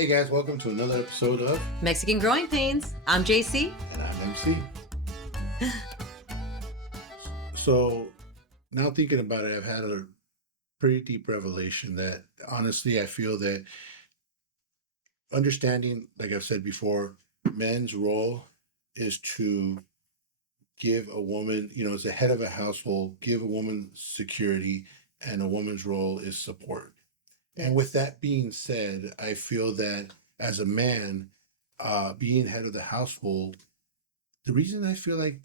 Hey guys, welcome to another episode of Mexican Growing Pains. I'm JC. And I'm MC. So now thinking about it, I've had a pretty deep revelation that honestly I feel that understanding, like I've said before, men's role is to give a woman, as the head of a household, give a woman security, and a woman's role is support. And with that being said, I feel that as a man, being head of the household, the reason I feel like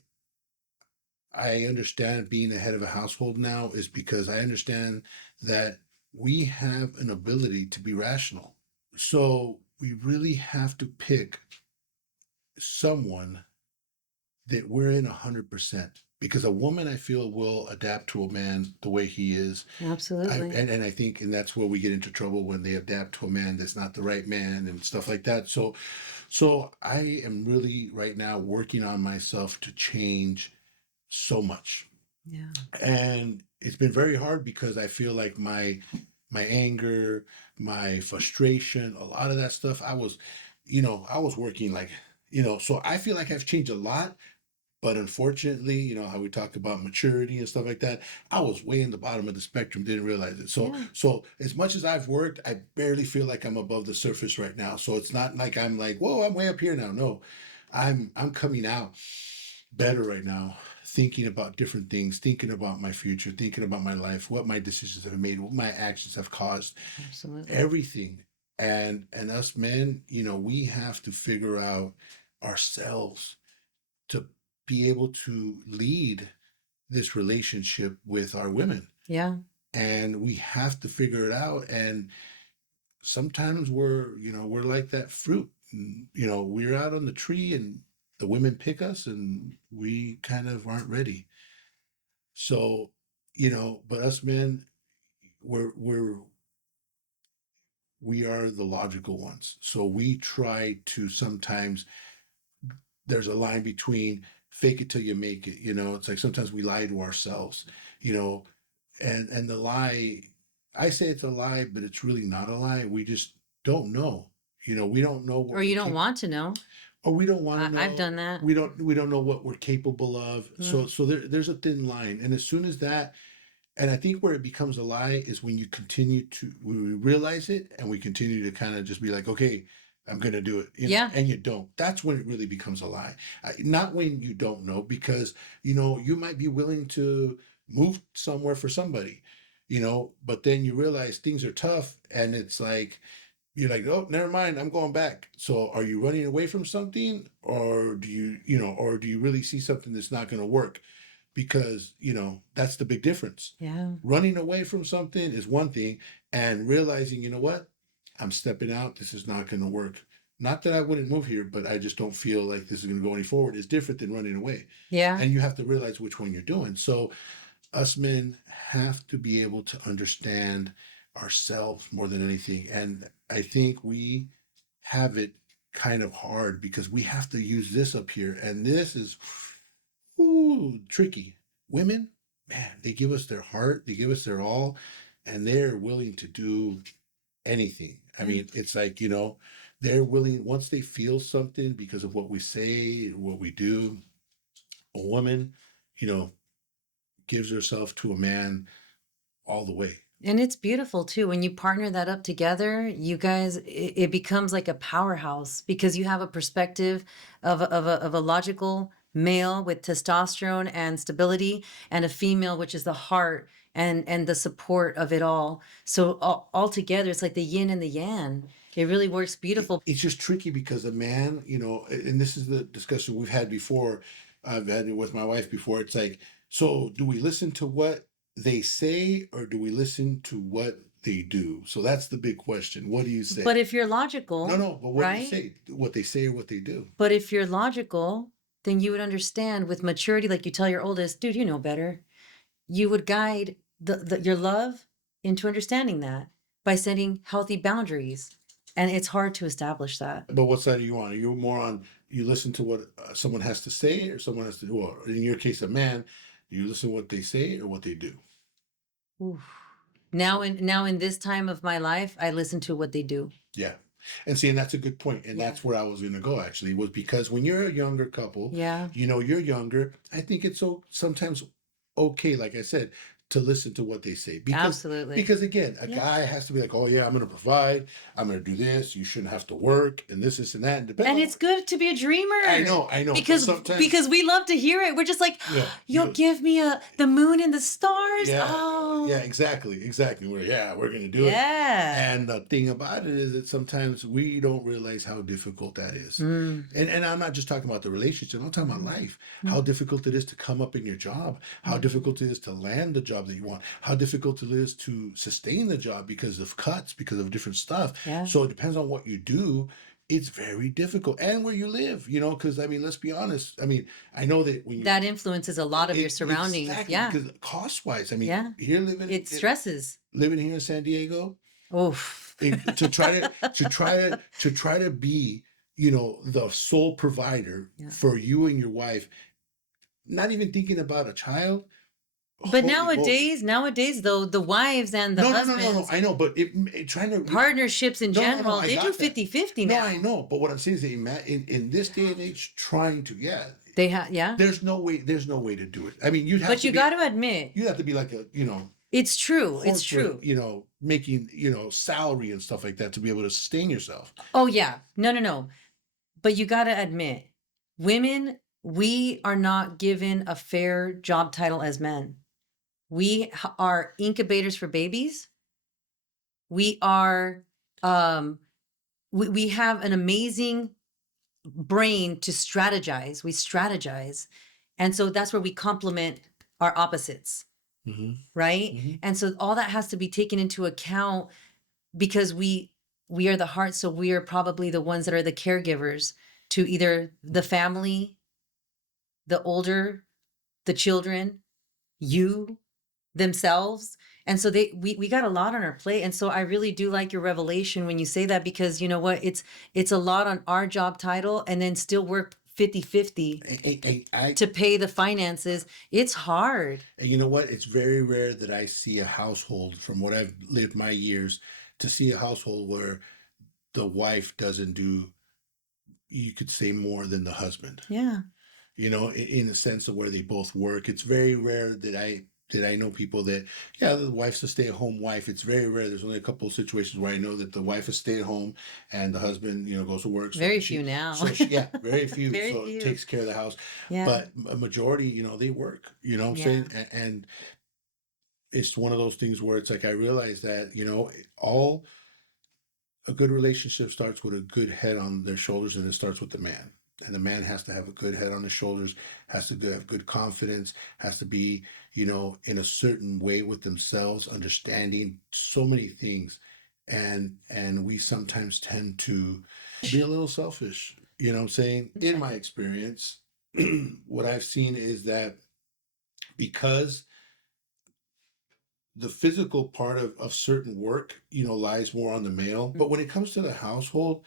I understand being the head of a household now is because I understand that we have an ability to be rational. So we really have to pick someone that we're in 100%. Because a woman, I feel, will adapt to a man the way he is. Absolutely. And I think, and that's where we get into trouble when they adapt to a man that's not the right man and stuff like that. So I am really right now working on myself to change so much. Yeah. And it's been very hard because I feel like my anger, my frustration, a lot of that stuff, I was working like, so I feel like I've changed a lot. But unfortunately, how we talk about maturity and stuff like that, I was way in the bottom of the spectrum, didn't realize it. So as much as I've worked, I barely feel like I'm above the surface right now. So it's not like I'm like, whoa, I'm way up here now. No, I'm coming out better right now, thinking about different things, thinking about my future, thinking about my life, what my decisions have made, what my actions have caused, Absolutely. everything. And us men, we have to figure out ourselves to be able to lead this relationship with our women. Yeah. And we have to figure it out. And sometimes we're like that fruit. And, we're out on the tree and the women pick us and we kind of aren't ready. So, but us men, we're we are the logical ones. So we try to sometimes there's a line between fake it till you make it. It's like sometimes we lie to ourselves, you know, and the lie, I say it's a lie, but it's really not a lie. We just don't know. We don't know what Or you don't want to know. or we don't want to know. I've done that. We don't know what we're capable of. Mm. So there's a thin line. And as soon as that, and I think where it becomes a lie is when you continue to we realize it and we continue to kind of just be like, okay, I'm going to do it, Yeah. and you don't. That's when it really becomes a lie. Not when you don't know, because you might be willing to move somewhere for somebody, but then you realize things are tough, and it's like you're like, oh, never mind, I'm going back. So are you running away from something, or or do you really see something that's not going to work? Because that's the big difference. Yeah. Running away from something is one thing, and realizing, what, I'm stepping out, this is not going to work. Not that I wouldn't move here, but I just don't feel like this is going to go any forward, is different than running away. Yeah. And you have to realize which one you're doing. So us men have to be able to understand ourselves more than anything. And I think we have it kind of hard because we have to use this up here, and this is tricky. Women, man, they give us their heart, they give us their all, and they're willing to do anything. I mean, it's like, they're willing, once they feel something because of what we say, what we do, a woman, you know, gives herself to a man all the way. And it's beautiful too. When you partner that up together, you guys, it becomes like a powerhouse because you have a perspective of a logical male with testosterone and stability, and a female, which is the heart and the support of it all. So all together, it's like the yin and the yang. It really works beautiful. It's just tricky because a man, and this is the discussion we've had before. I've had it with my wife before. It's like, so do we listen to what they say or do we listen to what they do? So that's the big question. What do you say? But if you're logical, No, but what do you right? say? What they say or what they do? But if you're logical, then you would understand with maturity, like you tell your oldest, dude, you know better. You would guide your love into understanding that by setting healthy boundaries. And it's hard to establish that. But what side are you on? Are you more on you listen to what someone has to say or someone has to do? Or in your case, a man, do you listen to what they say or what they do? Oof. Now in this time of my life, I listen to what they do. Yeah. And see, and that's a good point. And Yeah. that's where I was going to go actually, was because when you're a younger couple, Yeah. you're younger. I think it's so sometimes okay, like I said, to listen to what they say Absolutely. because again, a Yeah. guy has to be like, oh yeah, I'm going to provide, I'm going to do this. You shouldn't have to work, and this and that. And depending And on, it's good to be a dreamer. I know, but Because sometimes, we love to hear it. We're just like, yeah, you'll give me the moon and the stars. yeah, Oh. yeah, exactly. We're going to do it. Yeah. And the thing about it is that sometimes we don't realize how difficult that is. Mm. And I'm not just talking about the relationship, I'm talking about life. Mm. How difficult it is to come up in your job, how difficult it is to land the job that you want, how difficult it is to sustain the job because of cuts, because of different stuff. Yeah. So it depends on what you do. It's very difficult, and where you live, because I mean, let's be honest. I mean, I know that when you That influences a lot of your surroundings. exactly, Yeah. because cost wise, I mean, Yeah. here It stresses. living here in San Diego, Oof. to try to be the sole provider Yeah. for you and your wife, not even thinking about a child. But Holy moly. nowadays though, the wives and the No, husbands, I know, but it trying to partnerships in no, general, I they do got that. 50-50 No, now. I know, but what I'm saying is that in this day and age, trying to They have, yeah. there's no way to do it. I mean, you'd have But to you be got to admit, you'd have to be like a it's true. It's corporate, true. making salary and stuff like that to be able to sustain yourself. Oh yeah. No. But you got to admit, women, we are not given a fair job title as men. We are incubators for babies. We are we have an amazing brain to strategize. We strategize. And so that's where we complement our opposites, Mm-hmm. right? Mm-hmm. And so all that has to be taken into account because we are the heart, so we are probably the ones that are the caregivers to either the family, the older, the children, you, themselves. And so we got a lot on our plate. And so I really do like your revelation when you say that, because you know what, it's a lot on our job title and then still work 50-50 to pay the finances. It's hard. And you know what? It's very rare that I see a household, from what I've lived my years, to see a household where the wife doesn't do, you could say, more than the husband. Yeah. In the sense of where they both work. It's very rare that I know people that, yeah, the wife's a stay-at-home wife. It's very rare. There's only a couple of situations where I know that the wife is stay-at-home and the husband, goes to work. So Very few now. yeah, very few. Very so few. takes care of the house. Yeah. But a majority, they work. You know what I'm saying? And it's one of those things where it's like I realize that all a good relationship starts with a good head on their shoulders, and it starts with the man. And the man has to have a good head on his shoulders, has to have good confidence, has to be, in a certain way with themselves, understanding so many things. And we sometimes tend to be a little selfish, you know what I'm saying? In my experience, what I've seen is that because the physical part of certain work, lies more on the male. But when it comes to the household,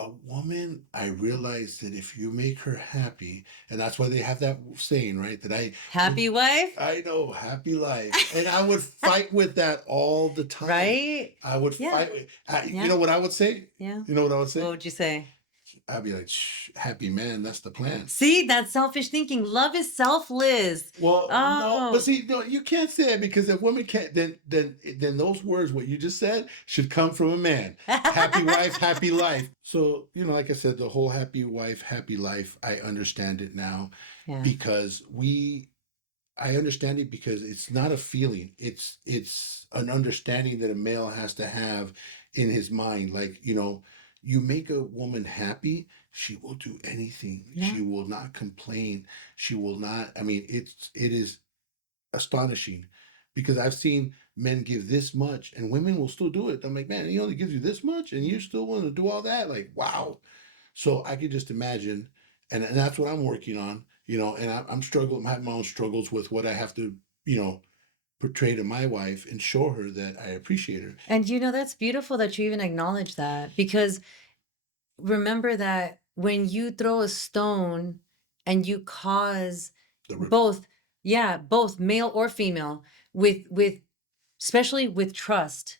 a woman, I realize that if you make her happy, and that's why they have that saying, right? That happy wife, I know, happy life. And I would fight with that all the time. right? I would fight with, you know what I would say? Yeah. You know what I would say? What would you say? I'd be like, happy man, that's the plan. See, that's selfish thinking. Love is selfless. Well, no, Oh. but see, no, you can't say it, because if women can't, then those words, what you just said, should come from a man. Happy wife, happy life. So, like I said, the whole happy wife, happy life, I understand it now. Yeah. Because I understand it because it's not a feeling. It's an understanding that a male has to have in his mind. Like, you make a woman happy, she will do anything. Yeah. She will not complain. She will not. I mean, it is astonishing, because I've seen men give this much and women will still do it. I'm like, man, he only gives you this much and you're still willing to do all that? Like, wow. So I could just imagine, and that's what I'm working on, and I'm struggling. I'm having my own struggles with what I have to, portray to my wife and show her that I appreciate her. And that's beautiful that you even acknowledge that, because remember that when you throw a stone and you cause both male or female, with especially with trust,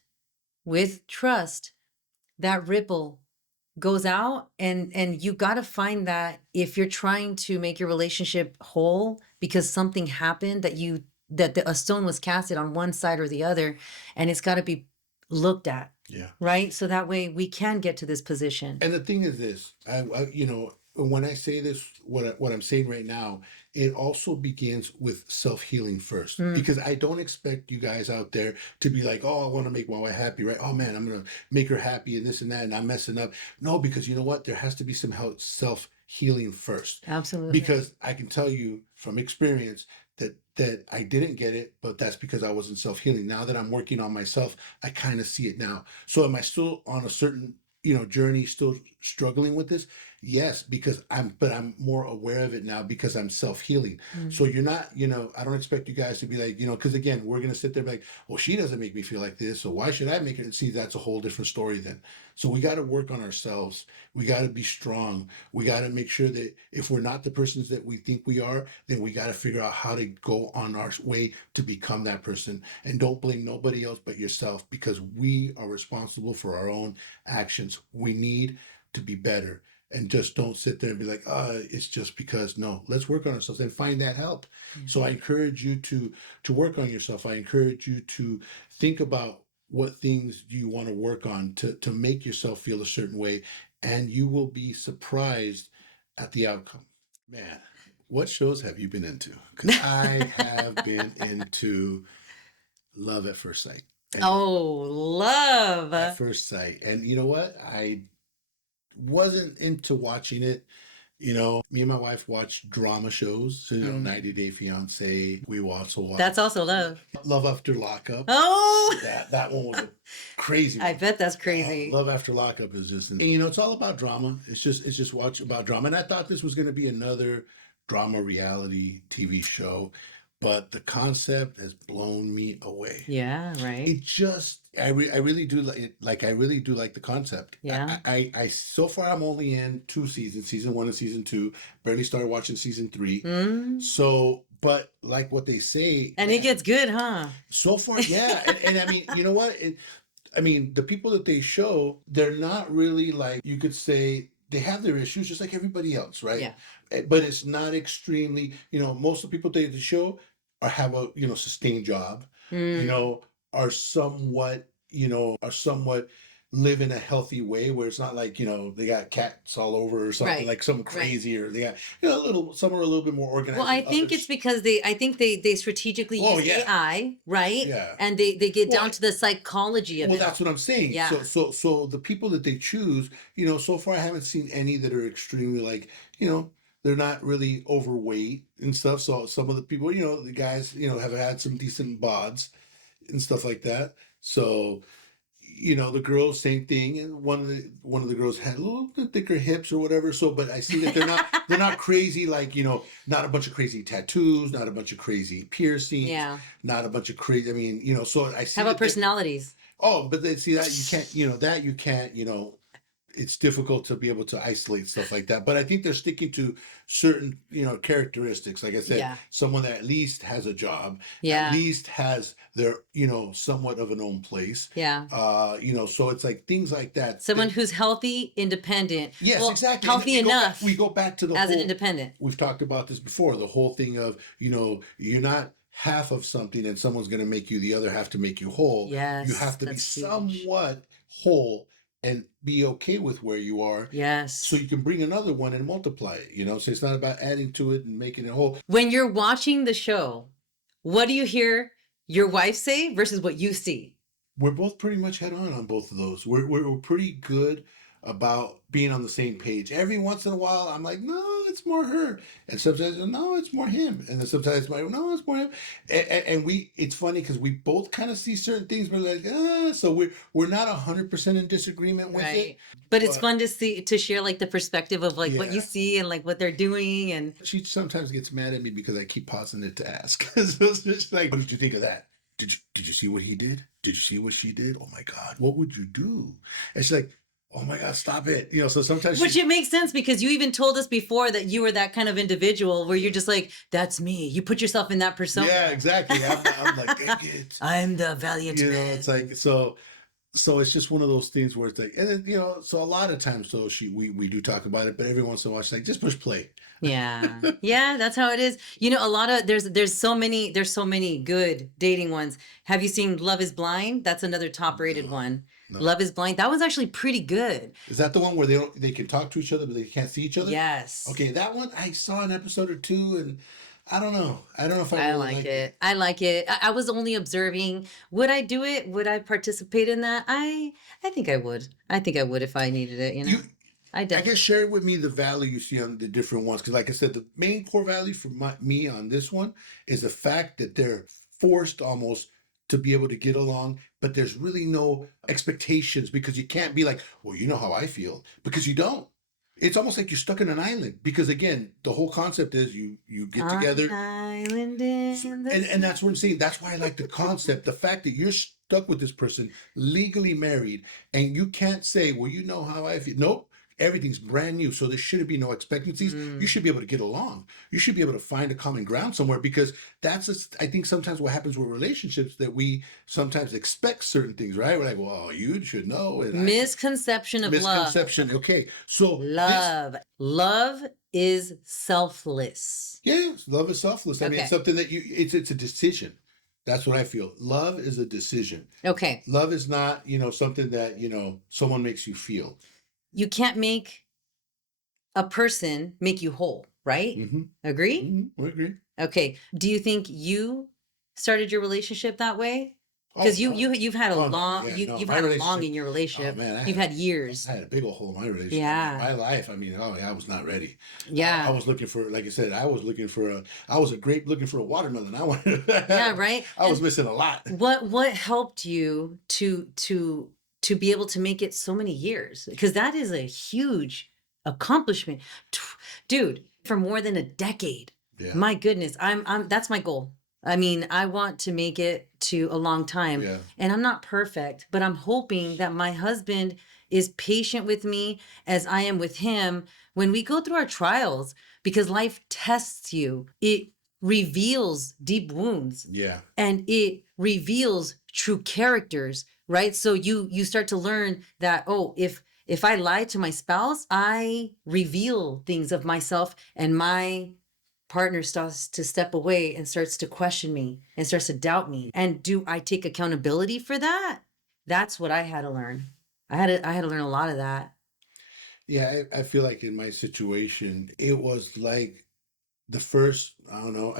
that ripple goes out, and you got to find that if you're trying to make your relationship whole because something happened that a stone was casted on one side or the other, and it's got to be looked at, Yeah. right? So that way we can get to this position. And the thing is this, you know, when I say this, what I'm saying right now, it also begins with self-healing first. Mm. Because I don't expect you guys out there to be like, oh, I want to make my wife happy, right? Oh man, I'm gonna make her happy and this and that, and I'm messing up. No, because you know what? There has to be some self-healing first. Absolutely. Because I can tell you from experience that I didn't get it, but that's because I wasn't self-healing. Now that I'm working on myself, I kind of see it now. So am I still on a certain, you know, journey, still struggling with this? Yes, because I'm more aware of it now because I'm self-healing. Mm. So you're not, you know, I don't expect you guys to be like, you know, because again, we're gonna sit there and be like, well, she doesn't make me feel like this, so why should I make it? See, that's a whole different story then. So we got to work on ourselves. We got to be strong. We got to make sure that if we're not the persons that we think we are, then we got to figure out how to go on our way to become that person. And don't blame nobody else but yourself, because we are responsible for our own actions. We need to be better. And just don't sit there and be like, it's just because. No, let's work on ourselves and find that help. So I encourage you to work on yourself. I encourage you to think about what things do you want to work on to make yourself feel a certain way, and you will be surprised at the outcome. Man, what shows have you been into? Because I have been into Love at First Sight. And Oh, love. at first sight. And you know what? I wasn't into watching it. You know, me and my wife watch drama shows. So, you know, Mm. 90 Day Fiance. We also watch That's also love. Love After Lockup. Oh, That one was a crazy I one. bet that's crazy. Love After Lockup is just, and, you know, it's all about drama. It's just watch about drama. And I thought this was going to be another drama reality TV show, but the concept has blown me away. Yeah, right. It just, I really do like it. Like, I really do like the concept. Yeah. I so far I'm only in 2 seasons, season 1 and season 2. Barely started watching season 3. Mm. So, but like what they say, And it gets good, huh? so far, yeah. And I mean, you know what? I mean, the people that they show, they're not really like, you could say, they have their issues just like everybody else, right? Yeah. But it's not extremely, you know, most of the people they show have a, you know, sustained job, you Mm. know, are somewhat live in a healthy way where it's not like, you know, they got cats all over or something, Right. like something Right. crazy, or they got, you know, some are a little bit more organized Well, I than think others. it's because I think they strategically Oh, use yeah. AI, right? Yeah. And they get Well, down to the psychology of Well, it. that's what I'm saying. Yeah. So the people that they choose, you know, so far I haven't seen any that are extremely like, you know, they're not really overweight and stuff. So some of the people, you know, the guys, you know, have had some decent bods and stuff like that. So, you know, the girls, same thing. And one of the girls had a little bit thicker hips or whatever. So, but I see that they're not crazy, like, you know, not a bunch of crazy tattoos, not a bunch of crazy piercings, Yeah. not a bunch of crazy. I mean, you know, so I see How about that personalities? Oh, but they see that you can't, you know, it's difficult to be able to isolate stuff like that. But I think they're sticking to certain, you know, characteristics. Like I said, Yeah. someone that at least has a job, Yeah. at least has their, you know, somewhat of an own place. Yeah. You know, so it's like things like that. Someone that- who's healthy, independent. Yes, Well, exactly. healthy enough We go back to the as an whole, independent. we've talked about this before, the whole thing of, you know, you're not half of something and someone's going to make you the other half to make you whole. Yes. You have to be that's huge. somewhat whole and be okay with where you are, Yes. so you can bring another one and multiply it, you know. So it's not about adding to it and making it whole. When you're watching the show, what do you hear your wife say versus what you see? We're both pretty much head on both of those. We're pretty good about being on the same page. Every once in a while, I'm like, no, it's more her, and sometimes no, it's more him, and then sometimes it's like, no, it's more him. And we, it's funny because we both kind of see certain things, but like, so we're not 100% in disagreement with it. But it's But- fun to share like the perspective of like what you Yeah. see and like what they're doing. And She sometimes gets mad at me because I keep pausing it to ask. So it's just like, what did you think of that? Did you see what he did? Did you see what she did? Oh my God, what would you do? And she's like, oh my God, stop it. You know, so sometimes which it makes sense because you even told us before that you were that kind of individual where you're just like, that's me. You put yourself in that persona. yeah, exactly. I'm like, dang it. I'm the valiant You know, man. it's like, so So it's just one of those things where it's like, and then, so a lot of times, so we do talk about it, but every once in a while, she's like, just push play. Yeah. Yeah, that's how it is. You know, a lot of there's so many good dating ones. Have you seen Love is Blind? That's another top rated No, one. no. Love is Blind. That was actually pretty good. Is that the one where they can talk to each other, but they can't see each other? Yes. Okay, that one I saw an episode or two, and I don't know. I don't know if I I really like liked it. it. I like it. I was only observing. Would I do it? Would I participate in that? I think I would. I think I would if I needed it, you You, know. I I guess definitely. share with me the value you see on the different ones, because like I said, the main core value for me on this one is the fact that they're forced almost to be able to get along, but there's really no expectations because you can't be like, well, you know how I feel, because you don't. It's almost like you're stuck in an island because again, the whole concept is you get On an together. island So, in the and sun. that's what I'm saying. That's why I like the concept, the fact that you're stuck with this person, legally married, and you can't say, "Well, you know how I feel." Nope, everything's brand new, so there shouldn't be no expectancies. You Mm. should be able to get along. You should be able to find a common ground somewhere because I think sometimes what happens with relationships that we sometimes expect certain things, right? We're like, "Well, you should know," and I should. Misconception of love. Misconception. Okay, so this. Love. Love is selfless. Yeah, love is selfless. I mean, it's Okay. something that it's a decision. That's what I feel. Love is a decision. Okay. Love is not, something that, someone makes you feel. You can't make a person make you whole, right? Mm-hmm. Agree? Mm-hmm. We agree. Okay. Do you think you started your relationship that way? Oh, Because you've had a oh no, long yeah, no. you've My had a long relationship. in your Oh relationship. man, You've had years. I had a big old hole in my relationship. I mean, Yeah. my life. I mean, oh yeah, I was not ready. I Yeah. was looking for, like I said, I was a grape looking for a watermelon. I wanted. Yeah, right? I was And missing a lot. what helped you to be able to make it so many years? Because that is a huge accomplishment. Dude, for more than a decade. Yeah, My goodness, I'm that's my goal. I mean, I want to make it to a long time. yeah. And I'm not perfect, but I'm hoping that my husband is patient with me as I am with him when we go through our trials because life tests you. It reveals deep wounds Yeah. and it reveals true characters, right? So you start to learn that, oh, if I lie to my spouse, I reveal things of myself, and my partner starts to step away and starts to question me and starts to doubt me. And do I take accountability for that? That's what I had to learn. I had to learn a lot of that. Yeah, I feel like in my situation, it was like the first, I don't know.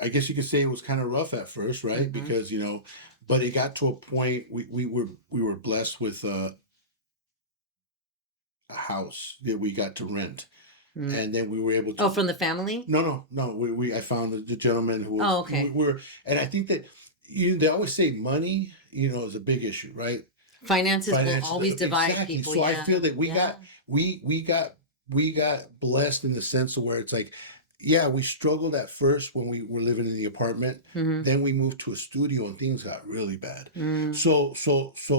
I guess you could say it was kind of rough at first, right? Hmm. Because, but it got to a point we were blessed with a house that we got to rent. Mm. And then we were able Oh, to. from the family? No, no, no. We I found the gentleman who was Oh, we okay. were, and I think that they always say money, is a big issue, right? Finances will Finances, always divide exactly. people. So I Yeah. feel that Yeah. we got blessed in the sense of where it's like, yeah, we struggled at first when we were living in the apartment. Hmm. Then we moved to a studio and things got really bad. Mm. So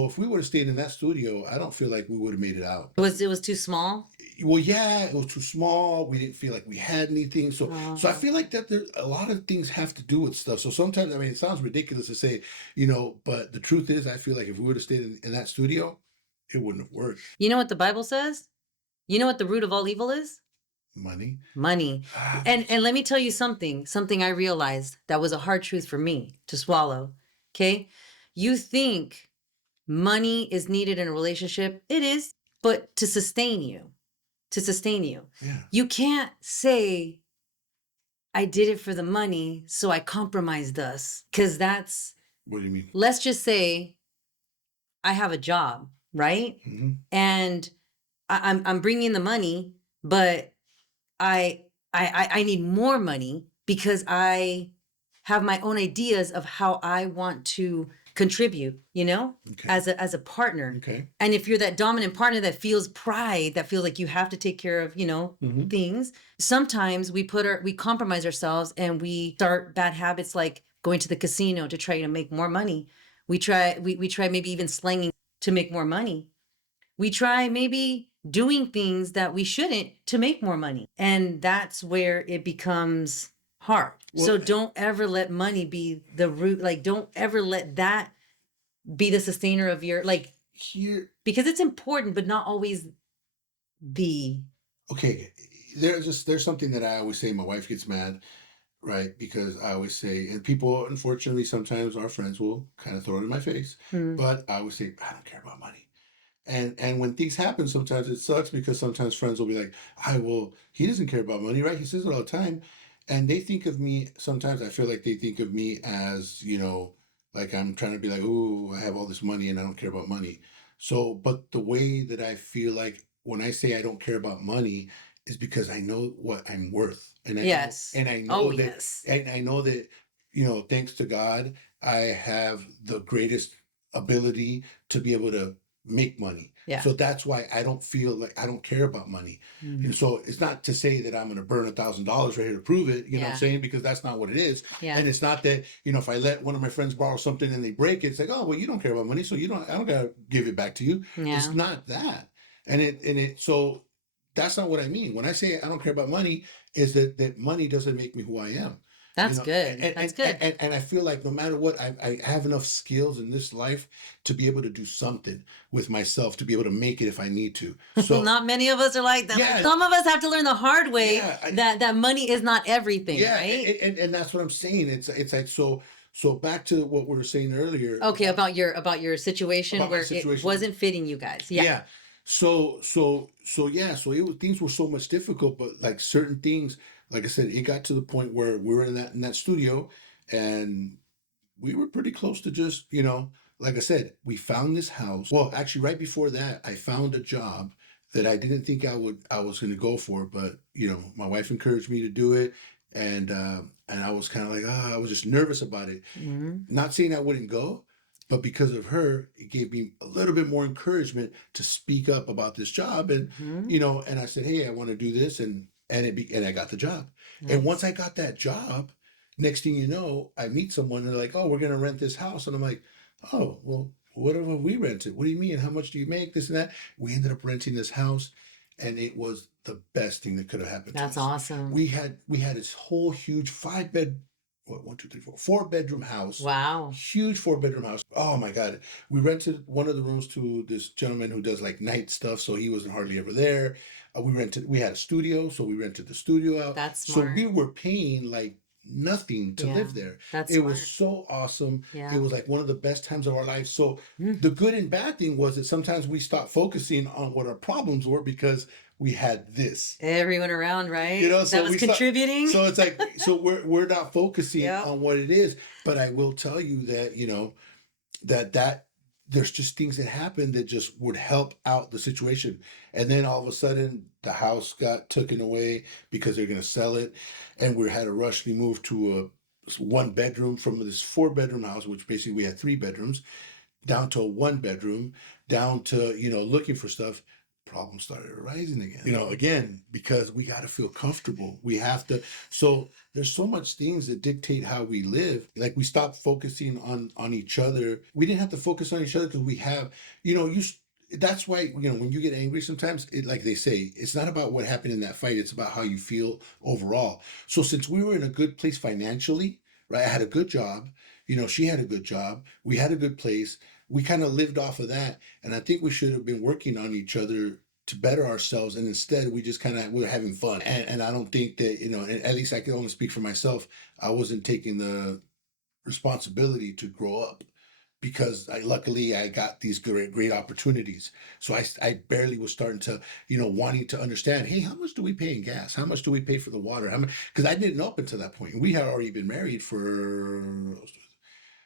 if we would have stayed in that studio, I don't feel like we would have made it out. It was too small. Well, yeah, it was too small. We didn't feel like we had anything. So I Oh. feel like that there a lot of things have to do with stuff. So sometimes, I mean, it sounds ridiculous to say, but the truth is, I feel like if we would have stayed in that studio, it wouldn't have worked. You know what the Bible says? You know what the root of all evil is? Money. Money. Ah, And let me tell you something I realized that was a hard truth for me to swallow. Okay? You think money is needed in a relationship. It is, but to sustain you. yeah. You can't say I did it for the money, so I compromised us, cuz that's What do you mean? let's just say I have a job, right? Hmm. And I'm bringing the money, but I I need more money because I have my own ideas of how I want to contribute, Okay. as a partner. Okay. And if you're that dominant partner that feels pride, that feels like you have to take care of, Hmm. things, sometimes we compromise ourselves and we start bad habits like going to the casino to try to make more money. We try maybe even slanging to make more money. We try maybe doing things that we shouldn't to make more money. And that's where it becomes hard. Well, So don't ever let money be the root. Like, don't ever let that be the sustainer of your like, here, because it's important, but not always the. okay, there's something that I always say. My wife gets mad, right? Because I always say, and people, unfortunately, sometimes our friends will kind of throw it in my face, Hmm. but I always say, I don't care about money. And when things happen, sometimes it sucks because sometimes friends will be like, I will, he doesn't care about money, right? He says it all the time. And they think of me, sometimes I feel like they think of me as, like I'm trying to be like, ooh, I have all this money and I don't care about money. So, but the way that I feel like when I say I don't care about money is because I know what I'm worth. Yes. And I Oh, know that, yes. and I know that, thanks to God, I have the greatest ability to be able to make money. Yeah. So that's why I don't feel like I don't care about money. And Mm. so it's not to say that I'm going to burn $1,000 right here to prove it, you know what I'm Yeah. saying? Because that's not what it is. Yeah. And it's not that, if I let one of my friends borrow something and they break it, it's like, oh, well, you don't care about money. So I don't got to give it back to you. It's Yeah. not that. So that's not what I mean. When I say I don't care about money, is that money doesn't make me who I am. That's good. That's good. And I feel like no matter what, I have enough skills in this life to be able to do something with myself, to be able to make it if I need to. So Not many of us are like that. Like, yeah, some of us have to learn the hard way yeah, that money is not everything, yeah, right? and that's what I'm saying. It's like, so back to what we were saying earlier Okay, about your situation about my where it situation. wasn't fitting you guys. Yeah. Yeah. So yeah, so things were so much difficult, but like certain things, like I said, it got to the point where we were in that studio, and we were pretty close to just, like I said, we found this house. Well, actually, right before that, I found a job that I didn't think I was going to go for, but my wife encouraged me to do it, and I was kind of like, I was just nervous about it. Hmm. Not saying I wouldn't go, but because of her, it gave me a little bit more encouragement to speak up about this job, Hmm. and I said, hey, I want to do this, and I got the job. And once Nice. I got that job, next thing you know, I meet someone and they're like, oh, we're gonna rent this house, and I'm like, oh, well, what have we rented? What do you mean? How much do you make? This and that. We ended up renting this house, and it was the best thing that could have happened to That's us. awesome. We had this whole huge 5 bed, what, one, two, three, four, 4 bedroom house, Wow. huge 4 bedroom house. Oh my God. We rented one of the rooms to this gentleman who does like night stuff, so he wasn't hardly ever there. We had a studio, so we rented the studio out. That's So we smart. were paying like nothing to Yeah. live there. That's It was smart. so awesome. It Yeah. was like one of the best times of our life. So the Mhm. good and bad thing was that sometimes we stopped focusing on what our problems were because we had this. Everyone around, right? That So was we start. contributing. So it's like, so we're not focusing Yep. on what it is. But I will tell you that that there's just things that happen that just would help out the situation. And then all of a sudden, the house got taken away because they're going to sell it, and we had to rush. We moved to a 1 bedroom from this 4 bedroom house, which basically we had 3 bedrooms, down to a 1 bedroom, down to, looking for stuff. Problems started arising again. Again, because we got to feel comfortable. We have to. So there's so much things that dictate how we live. Like we stopped focusing on each other. We didn't have to focus on each other because we have, that's why, when you get angry sometimes, like they say, it's not about what happened in that fight, it's about how you feel overall. So since we were in a good place financially, right, I had a good job, she had a good job, we had a good place, we kind of lived off of that. And I think we should have been working on each other to better ourselves, and instead we just kind of were having fun. And I don't think that, and at least I can only speak for myself, I wasn't taking the responsibility to grow up, because luckily I got these great opportunities. So I barely was starting to, wanting to understand, hey, how much do we pay in gas? How much do we pay for the water? How much? Because I didn't know up until that point. We had already been married for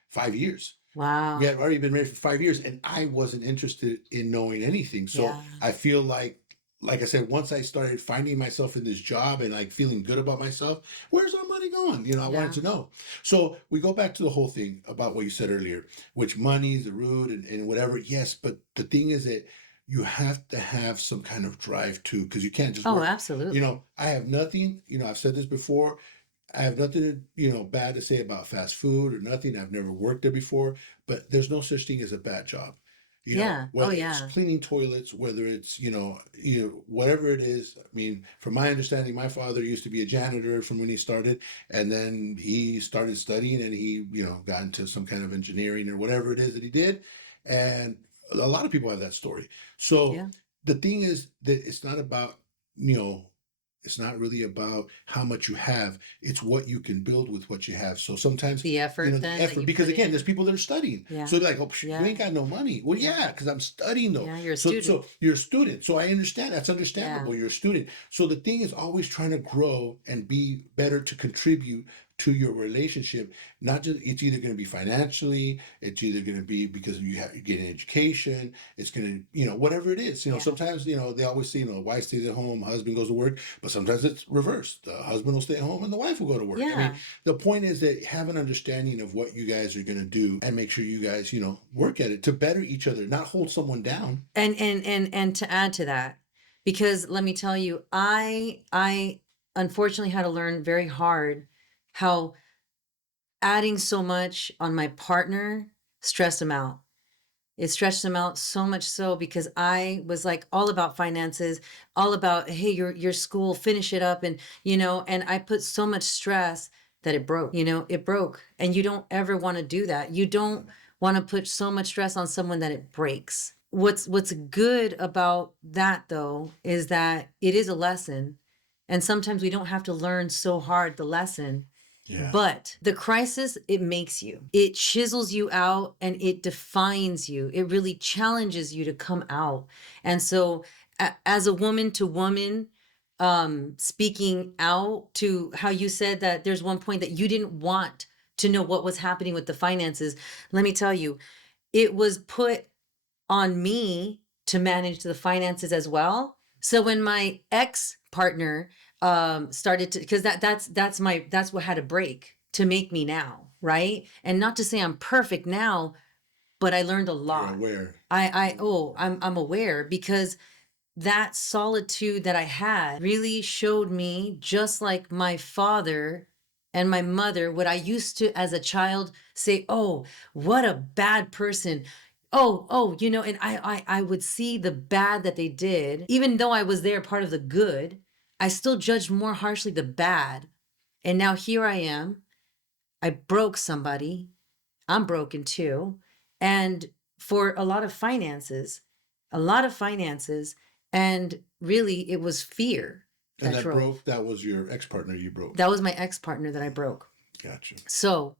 5 years. We Wow. had already been married for 5 years, and I wasn't interested in knowing anything. So Yeah. I feel like I said, once I started finding myself in this job and like feeling good about myself, where's our money going? I wanted Yeah. to know. So we go back to the whole thing about what you said earlier, which money is the root, and whatever. Yes, but the thing is that you have to have some kind of drive too, because you can't just Oh, work. absolutely. I have nothing, I've said this before. I have nothing, bad to say about fast food or nothing. I've never worked there before, but there's no such thing as a bad job. you know, Yeah. Oh whether it's yeah. cleaning toilets, whether it's, whatever it is. I mean, from my understanding, my father used to be a janitor from when he started, and then he started studying and he, got into some kind of engineering or whatever it is that he did. And a lot of people have that story. So Yeah. the thing is that it's not about, you know, it's not really about how much you have. It's what you can build with what you have. So sometimes, The effort the then that effort, you because put again, there's in. people that are studying. So Yeah. they're like, oh, you Yeah. ain't got no money. Well, Yeah. yeah, because I'm studying though. Yeah. You're a So, student. so you're a student. So I understand. That's Yeah. understandable. You're a student. So the thing is always trying to grow and be better to contribute to your relationship. Not just, it's either going to be financially, it's either going to be because you get an education, it's going to, whatever it is. Yeah. Sometimes, they always say, the wife stays at home, husband goes to work, but sometimes it's reversed. The husband will stay home and the wife will go to work. I mean, Yeah. the point is that have an understanding of what you guys are going to do and make sure you guys, work at it to better each other, not hold someone down. And to add to that, because let me tell you, I unfortunately had to learn very hard how adding so much on my partner stressed him out. It stretched him out so much so because I was like all about finances, all about, hey, your school, finish it up. And, and I put so much stress that it broke, it broke. And you don't ever want to do that. You don't want to put so much stress on someone that it breaks. What's good about that though is that it is a lesson. And sometimes we don't have to learn so hard the lesson, Yeah. but the crisis, it makes you, it chisels you out and it defines you. It really challenges you to come out. And so, as a woman to woman, speaking out to how you said that there's one point that you didn't want to know what was happening with the finances. Let me tell you, it was put on me to manage the finances as well. So when my ex partner started to, because that's what had to break to make me now, right? And not to say I'm perfect now, but I learned a You're lot. aware. I'm aware because that solitude that I had really showed me, just like my father and my mother, what I used to as a child say, oh, what a bad person. Oh, and I would see the bad that they did, even though I was there part of the good, I still judged more harshly the bad. And now here I am. I broke somebody. I'm broken too. And for a lot of finances. And really, it was fear And that that drove. broke, that was your ex-partner you broke. That was my ex partner that I broke. Gotcha. So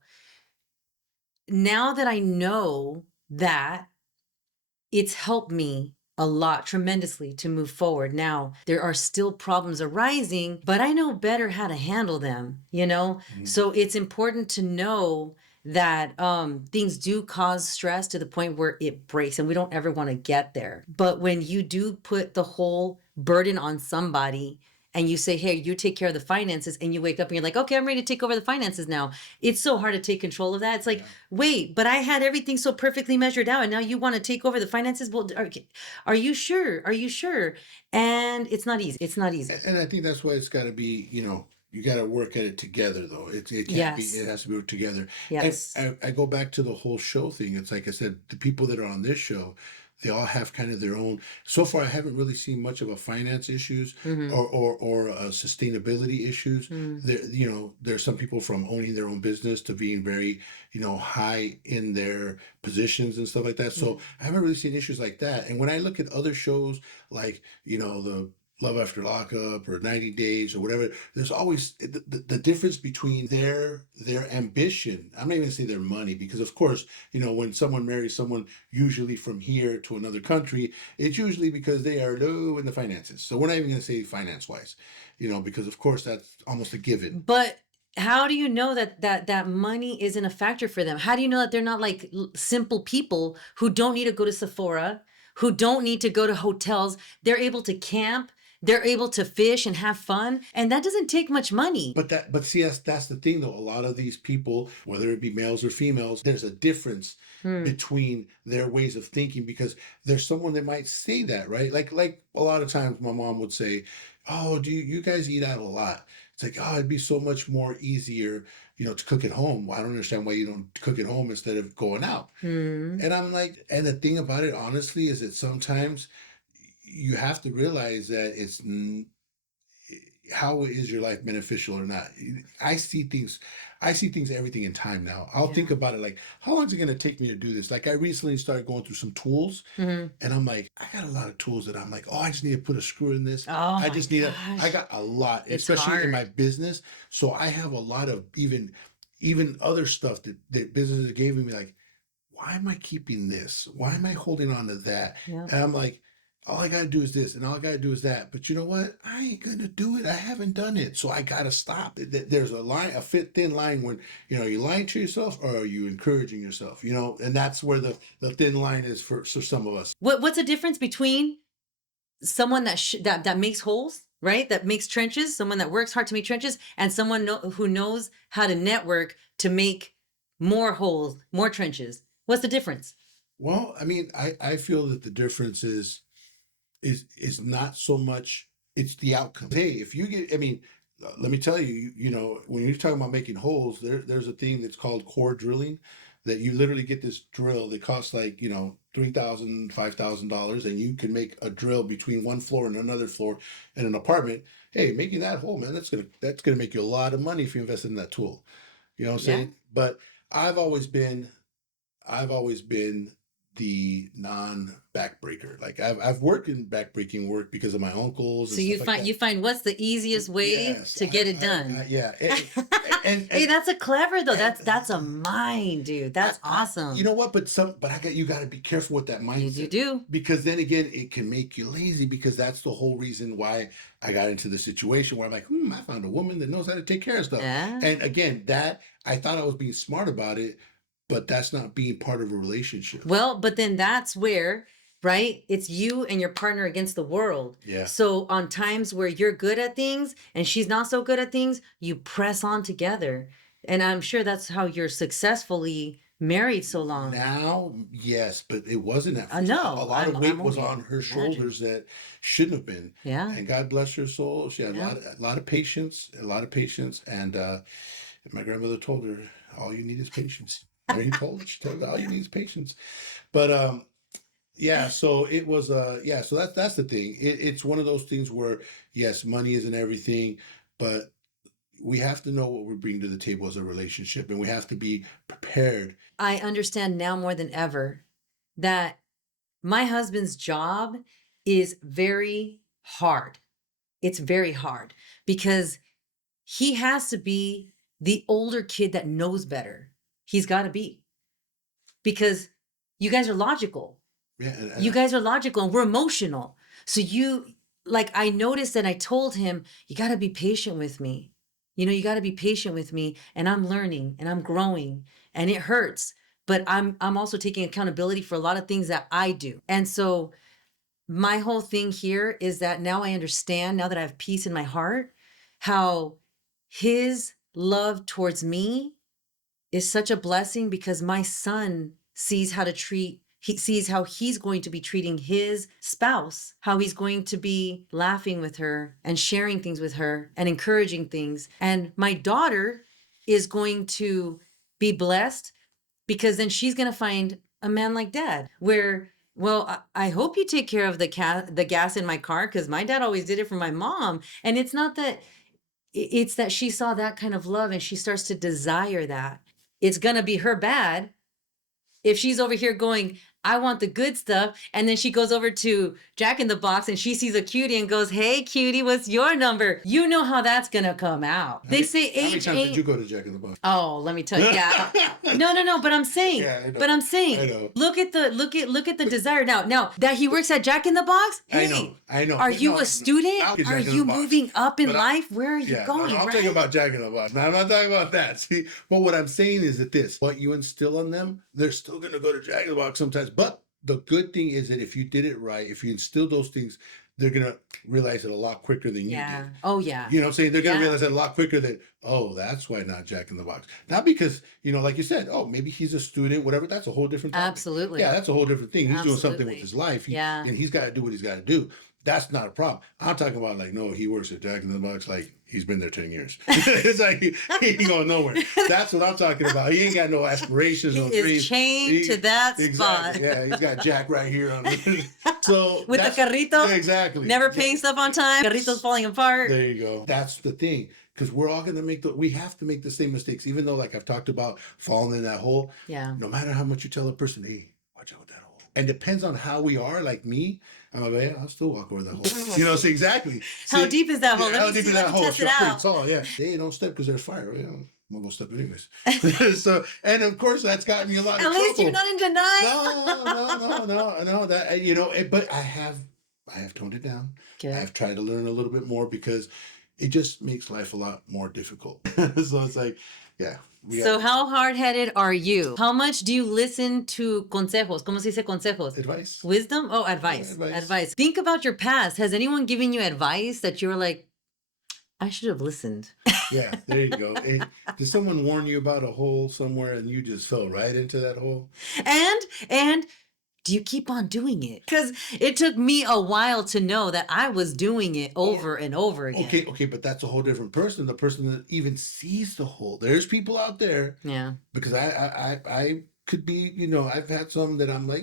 now that I know that, it's helped me a lot tremendously to move forward. Now, there are still problems arising, but I know better how to handle them. So it's important to know that things do cause stress to the point where it breaks, and we don't ever want to get there. But when you do put the whole burden on somebody and you say, hey, you take care of the finances, and you wake up and you're like, okay, I'm ready to take over the finances now. It's so hard to take control of that. It's like, Yeah. wait, but I had everything so perfectly measured out, and now you want to take over the finances? Well, are you sure? Are you sure? And it's not easy. It's not easy. And I think that's why it's got to be, you got to work at it together though. It can't be, Yes. it has to be worked together. And Yes. I go back to the whole show thing. It's like I said, the people that are on this show, they all have kind of their own. So far, I haven't really seen much of a finance issues Mm-hmm. or sustainability issues. Mm. There, there's some people from owning their own business to being very, high in their positions and stuff like that. So Mm. I haven't really seen issues like that. And when I look at other shows like, the Love After Lockup or 90 Days or whatever, there's always the difference between their ambition. I'm not even gonna say their money, because of course, when someone marries someone usually from here to another country, it's usually because they are low in the finances. So we're not even gonna say finance wise, because of course that's almost a given. But how do you know that money isn't a factor for them? How do you know that they're not like simple people who don't need to go to Sephora, who don't need to go to hotels? They're able to camp, they're able to fish and have fun, and that doesn't take much money. But see, that's the thing though. A lot of these people, whether it be males or females, there's a difference Hmm. between their ways of thinking, because there's someone that might say that, right? Like a lot of times my mom would say, oh, do you guys eat out a lot? It's like, oh, it'd be so much more easier, to cook at home. Well, I don't understand why you don't cook at home instead of going out. Mm. And I'm like, and the thing about it, honestly, is that sometimes you have to realize that how is your life beneficial or not. I see things everything in time now. I'll think Yeah. about it like, how long is it going to take me to do this? Like, I recently started going through some tools, Mhm. and I'm like, I got a lot of tools that I'm like, oh, I just need to put a screw in this. Oh I my just need I gosh. got a lot, It's especially in my hard. business. So I have a lot of even other stuff that businesses gave me, like, why am I keeping this? Why am I holding on to that? Yeah. And I'm like, all I gotta do is this, and all I gotta do is that. But you know what? I ain't gonna do it. I haven't done it, so I gotta stop. There's a line, a thin line when you're lying to yourself or are you encouraging yourself. And that's where the thin line is for some of us. What's the difference between someone that makes holes, right? That makes trenches, someone that works hard to make trenches, and someone who knows how to network to make more holes, more trenches. What's the difference? Well, I mean, I feel that the difference is not so much, it's the outcome. Hey, if you get, I mean, let me tell you, when you're talking about making holes, there's a thing that's called core drilling, that you literally get this drill that costs like, $3,000, $5,000, and you can make a drill between one floor and another floor in an apartment. Hey, making that hole, man, that's gonna make you a lot of money if you invest in that tool. You know what I'm Yeah. saying? But I've always been I've always been the non backbreaker. Like, I've worked in backbreaking work because of my uncles and So stuff like that. you find what's the easiest way Yes, to get it done. yeah, and Hey, that's a clever though. and That's a mind, dude. That's you awesome. know what? But you got to be careful with that You mindset, do. because then again, it can make you lazy, because that's the whole reason why I got into the situation where I'm like, I found a woman that knows how to take care of stuff. Yeah. And again, that I thought I was being smart about it, but that's not being part of a relationship. Well, but then that's where, right? It's you and your partner against the world. Yeah. So on times where you're good at things and she's not so good at things, you press on together. And I'm sure that's how you're successfully married so long. Now, yes, but it wasn't at I first. A know. lot of weight I'm was only on her imagine. shoulders that shouldn't have been. Yeah. And God bless her soul. She had Yeah. a lot of patience, and my grandmother told her, all you need is patience. Or she told her, all you need is patience. But yeah, so it was so that's the thing. It's one of those things where, yes, money isn't everything, but we have to know what we bring to the table as a relationship, and we have to be prepared. I understand now more than ever that my husband's job is very hard. It's very hard because he has to be the older kid that knows better. He's got to be, because you guys are logical. Yeah, You guys are logical and we're emotional. So like, I noticed and I told him, you got to be patient with me. You got to be patient with me, and I'm learning and I'm growing, and it hurts, but I'm also taking accountability for a lot of things that I do. And so my whole thing here is that now I understand, now that I have peace in my heart, how his love towards me is such a blessing, because my son sees he sees how he's going to be treating his spouse, how he's going to be laughing with her and sharing things with her and encouraging things. And my daughter is going to be blessed, because then she's going to find a man like dad, where, well, I hope you take care of the gas in my car, because my dad always did it for my mom. And it's not that, it's that she saw that kind of love and she starts to desire that. It's going to be her bad if she's over here going, I want the good stuff. And then she goes over to Jack in the Box and she sees a cutie and goes, hey, cutie, what's your number? You know how that's going to come out. They say how many age times did you ain't. go to Jack in the Box? Oh, let me tell you. Yeah. No. But I'm saying, Yeah, I know. but I'm I saying, know. look at the desire now. Now that he works at Jack in the Box, hey, I know. are But you no, a student? I'll get Are Jack in the you Box. moving up in But life? Where are you Yeah, going? I'm right? talking about Jack in the Box. Now, I'm not talking about that. See, but what I'm saying is that what you instill on them, they're still going to go to Jack in the Box sometimes. But the good thing is that if you did it right, if you instill those things, they're going to realize it a lot quicker than you Yeah. did. Oh, yeah. You know what I'm saying? They're going to Yeah. realize it a lot quicker that, oh, that's why not Jack in the Box. Not because, like you said, oh, maybe he's a student, whatever. That's a whole different topic. Absolutely. Yeah, that's a whole different thing. He's doing something with Absolutely. his life. Yeah. And he's got to do what he's got to do. That's not a problem. I'm talking about like, no, he works at Jack in the Box like he's been there 10 years. It's like he ain't going nowhere. That's what I'm talking about. He ain't got no aspirations, He no is dreams. chained to that spot. Exactly. Yeah, he's got Jack right here on it. So With the carrito. Yeah, exactly. Never paying stuff on time. Carrito's falling apart. There you go. That's the thing. Because we're all gonna we have to make the same mistakes, even though like I've talked about falling in that hole. Yeah. No matter how much you tell a person, hey, watch out with that hole. And depends on how we are, like me, I'm like, yeah, I'll still walk over that hole. You know, see exactly. How See, deep is that hole? yeah, Let how me deep see, is let that me hole? test it Sure, pretty out. tall, yeah. Hey, don't step because there's fire. Yeah, I'm gonna go step anyways. So, and of course, that's gotten me a lot of At trouble. least you're not in denial. No. That you know, but I have toned it down. Good. I've tried to learn a little bit more because it just makes life a lot more difficult. So it's like, yeah. So how hard-headed are you? How much do you listen to consejos? ¿Cómo se dice consejos? Advice. Wisdom? Oh, advice. Yeah, advice. Advice. Think about your past. Has anyone given you advice that you were like, I should have listened? Yeah, there you go. Did someone warn you about a hole somewhere and you just fell right into that hole? And do you keep on doing it? Because it took me a while to know that I was doing it over and over again. Okay, but that's a whole different person. The person that even sees the hole. There's people out there. Yeah. Because I could be, you know, I've had some that I'm like,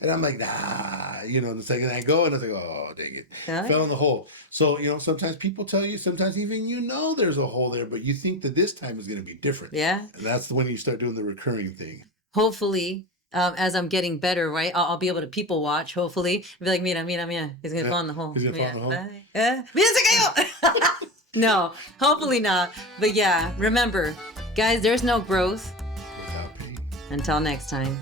and I'm like, nah, you know, the second I go and I was like, oh, dang it, fell in the hole. So, you know, sometimes people tell you, sometimes even you know there's a hole there, but you think that this time is going to be different. Yeah. And that's when you start doing the recurring thing. Hopefully, as I'm getting better, right, I'll be able to people watch, hopefully. Be like, mira, he's going to fall in the hole. He's gonna fall in the hole. Mira, se cayó. No, hopefully not. But yeah, remember, guys, there's no growth. Without pain. Until next time.